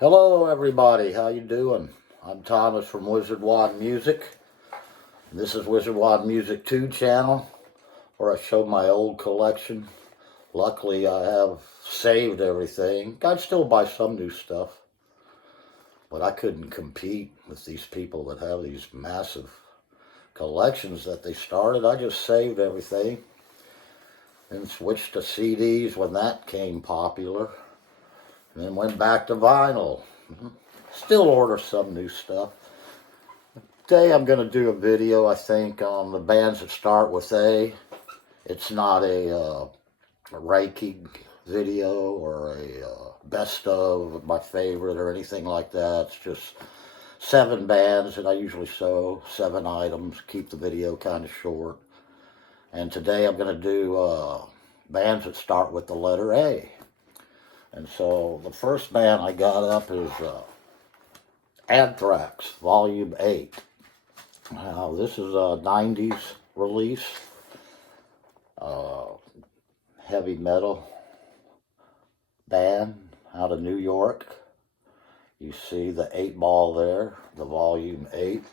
Hello everybody, how you doing? I'm Thomas from Wizard Wad Music. This is Wizard Wad Music 2 channel, where I show my old collection. Luckily I have saved everything. I'd still buy some new stuff, but I couldn't compete with these people that have these massive collections that they started. I just saved everything and switched to CDs when that came popular. And then went back to vinyl. Still order some new stuff. Today I'm going to do a video, I think, on the bands that start with A. It's not a ranking video or a best of my favorite or anything like that. It's just 7 bands, and I usually show 7 items, keep the video kind of short. And today I'm going to do bands that start with the letter A. And so the first band I got up is Anthrax, Volume 8. Now this is a 90s release, heavy metal band out of New York. You see the 8-ball there, the Volume 8.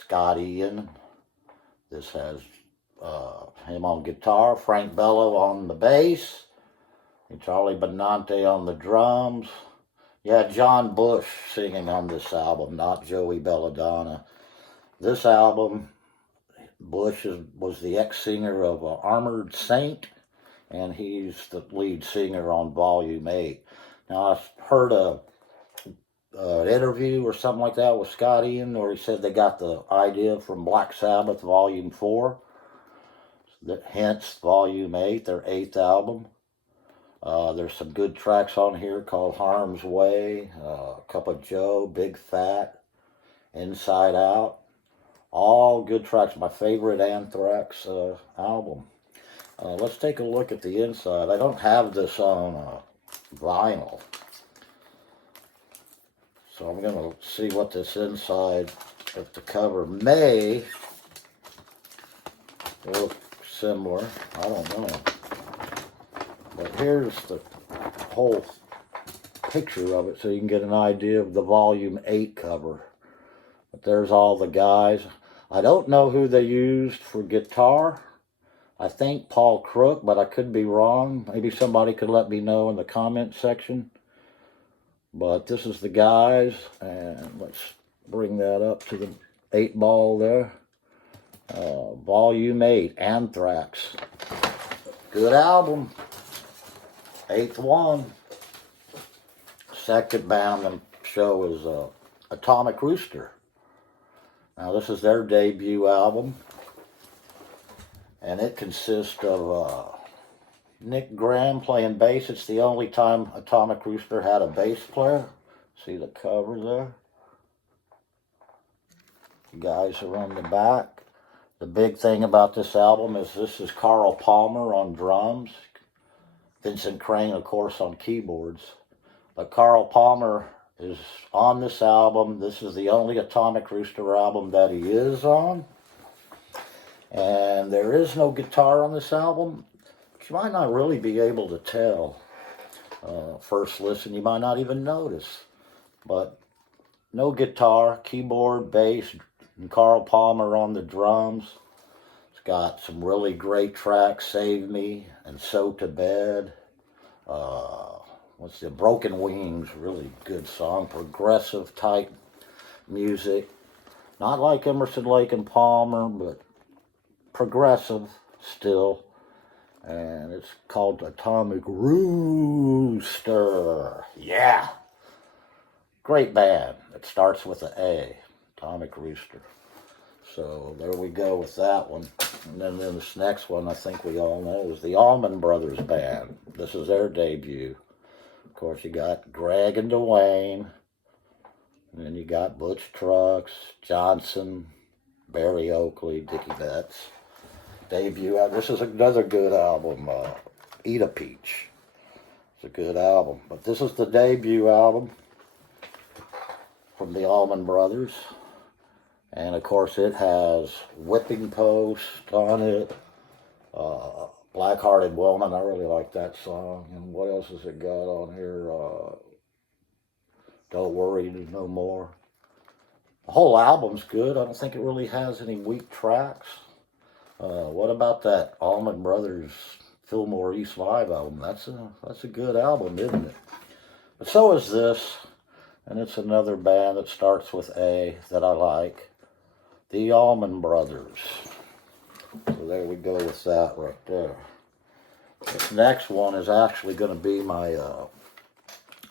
Scott Ian. This has him on guitar, Frank Bello on the bass, and Charlie Benante on the drums. Yeah, John Bush singing on this album, not Joey Belladonna. This album, Bush was the ex-singer of Armored Saint, and he's the lead singer on Volume 8. Now, I've heard an interview or something like that with Scott Ian, where he said they got the idea from Black Sabbath Volume 4. Hence, Volume 8, their 8th album. There's some good tracks on here called Harm's Way, Cup of Joe, Big Fat, Inside Out. All good tracks. My favorite Anthrax album. Let's take a look at the inside. I don't have this on vinyl, so I'm going to see what this inside of the cover may look similar. I don't know. But here's the whole picture of it so you can get an idea of the Volume 8 cover. But there's all the guys. I don't know who they used for guitar. I think Paul Crook, but I could be wrong. Maybe somebody could let me know in the comment section. But this is the guys, and let's bring that up to the 8-ball there. Volume 8, Anthrax. Good album. 8th one. Second band I'm going to show is Atomic Rooster. Now this is their debut album, and it consists of Nick Graham playing bass. It's the only time Atomic Rooster had a bass player. See the cover there? The guys are on the back. The big thing about this album is this is Carl Palmer on drums. Vincent Crane, of course, on keyboards. But Carl Palmer is on this album. This is the only Atomic Rooster album that he is on. And there is no guitar on this album. You might not really be able to tell. First listen, you might not even notice. But no guitar, keyboard, bass, and Carl Palmer on the drums. It's got some really great tracks, Save Me and So to Bed. What's the Broken Wings, really good song. Progressive type music. Not like Emerson, Lake and Palmer, but progressive still. And it's called Atomic Rooster. Yeah. Great band. It starts with an A. Atomic Rooster. So there we go with that one. And then this next one I think we all know is the Allman Brothers band. This is their debut. Of course you got Greg and Dwayne. And then you got Butch Trucks, Johnson, Barry Oakley, Dickie Betts. Debut. This is another good album. Eat a Peach. It's a good album. But this is the debut album from the Allman Brothers. And of course it has Whipping Post on it, Black-Hearted Woman, I really like that song. And what else has it got on here? Don't Worry No More. The whole album's good. I don't think it really has any weak tracks. What about that Allman Brothers Fillmore East Live album? That's a good album, isn't it? But so is this, and it's another band that starts with A that I like. The Allman Brothers. So there we go with that right there. This next one is actually going to be my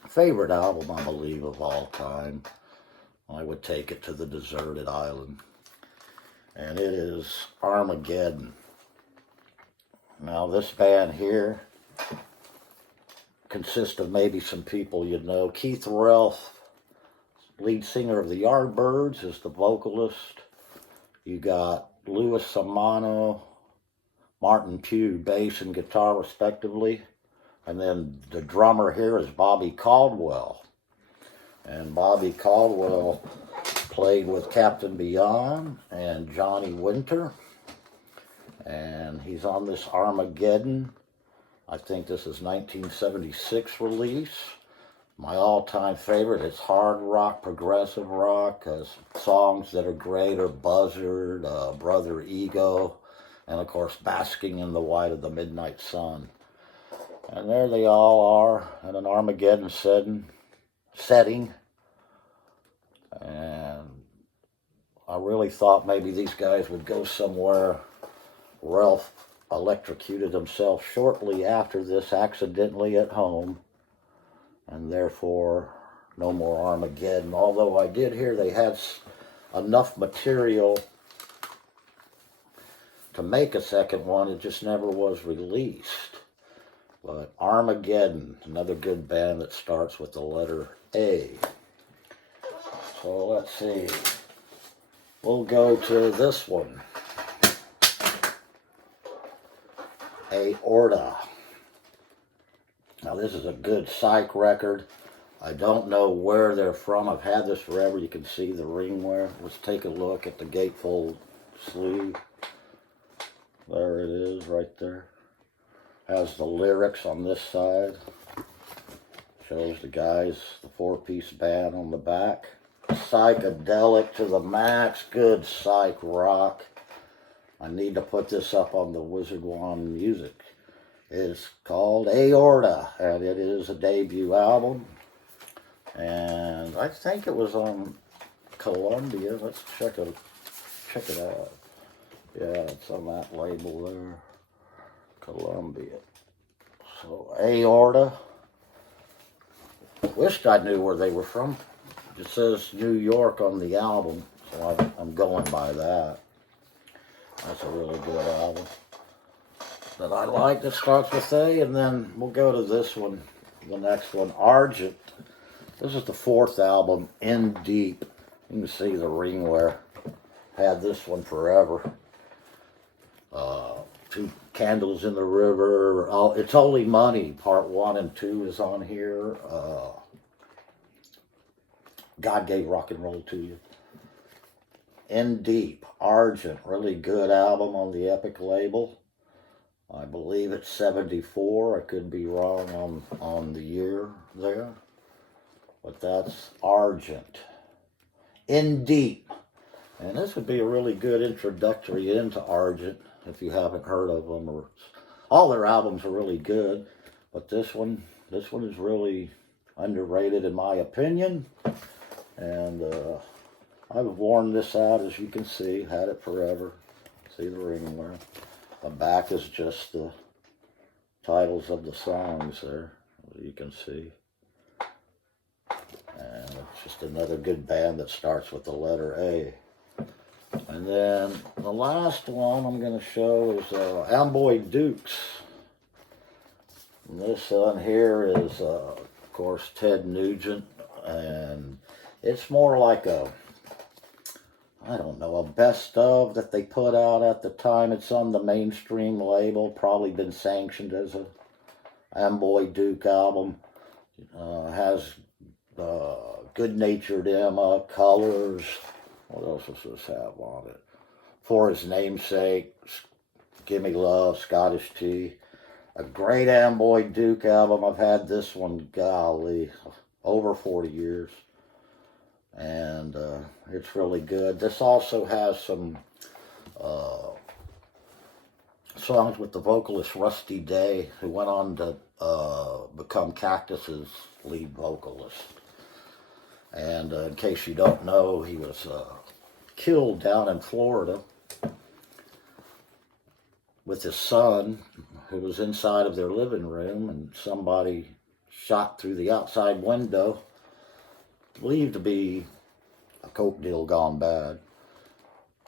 favorite album, I believe, of all time. I would take it to the deserted island. And it is Armageddon. Now this band here consists of maybe some people you know. Keith Relf, lead singer of the Yardbirds, is the vocalist. You got Louis Samano, Martin Pugh, bass and guitar respectively. And then the drummer here is Bobby Caldwell. And Bobby Caldwell played with Captain Beyond and Johnny Winter. And he's on this Armageddon. I think this is 1976 release. My all-time favorite is hard rock, progressive rock. Songs that are great are Buzzard, Brother Ego, and of course Basking in the White of the Midnight Sun. And there they all are in an Armageddon setting. And I really thought maybe these guys would go somewhere. Ralph electrocuted himself shortly after this accidentally at home, and therefore no more Armageddon. Although I did hear they had enough material to make a second one, it just never was released. But Armageddon, another good band that starts with the letter A. So let's see. We'll go to this one. Aorta. Now this is a good psych record. I don't know where they're from. I've had this forever. You can see the ring wear. Let's take a look at the gatefold sleeve. There it is right there. Has the lyrics on this side. Shows the guys, the four-piece band on the back. Psychedelic to the max. Good psych rock. I need to put this up on the Wizard Wand Music. It's called Aorta, and it is a debut album. And I think it was on Columbia. Let's check it out. Yeah, it's on that label there. Columbia. So Aorta. Wished I knew where they were from. It says New York on the album, so I'm going by that. That's a really good album that I like that starts with A. And then we'll go to this one, the next one, Argent. This is the fourth album, In Deep. You can see the ring wear. Had this one forever. Two Candles in the River. It's Only Money. Part 1 and 2 is on here. God Gave Rock and Roll to You. In Deep, Argent, really good album on the Epic label. I believe it's 74. I could be wrong on the year there. But that's Argent. In Deep. And this would be a really good introductory into Argent if you haven't heard of them. All their albums are really good, but this one is really underrated in my opinion. And I've worn this out, as you can see. Had it forever. See the ring wear. The back is just the titles of the songs there, you can see. And it's just another good band that starts with the letter A. And then the last one I'm going to show is Amboy Dukes. And this one here is, of course, Ted Nugent. And it's more like a best of that they put out at the time. It's on the mainstream label, probably been sanctioned as a Amboy Duke album. Has Good Natured Emma, Colors. What else does this have on it? For His Namesake, Gimme Love, Scottish Tea. A great Amboy Duke album. I've had this one, golly, over 40 years. And it's really good. This also has some songs with the vocalist Rusty Day, who went on to become Cactus's lead vocalist. And in case you don't know, he was killed down in Florida with his son, who was inside of their living room, and somebody shot through the outside window, believed to be a coke deal gone bad.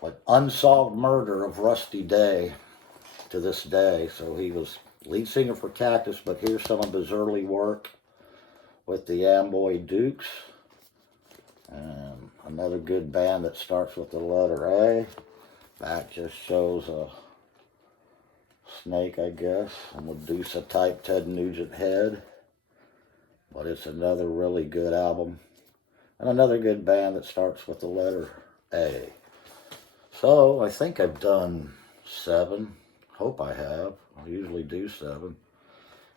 But unsolved murder of Rusty Day to this day. So he was lead singer for Cactus, but here's some of his early work with the Amboy Dukes. And another good band that starts with the letter A. Back just shows a snake, I guess, a Medusa type Ted Nugent head. But it's another really good album. And another good band that starts with the letter A. So I think I've done 7. Hope I have. I usually do 7.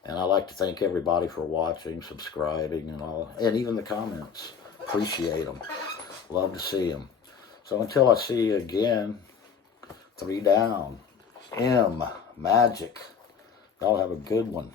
And I like to thank everybody for watching, subscribing, and all, and even the comments. Appreciate them. Love to see them. So until I see you again, 3 down. M, Magic. Y'all have a good one.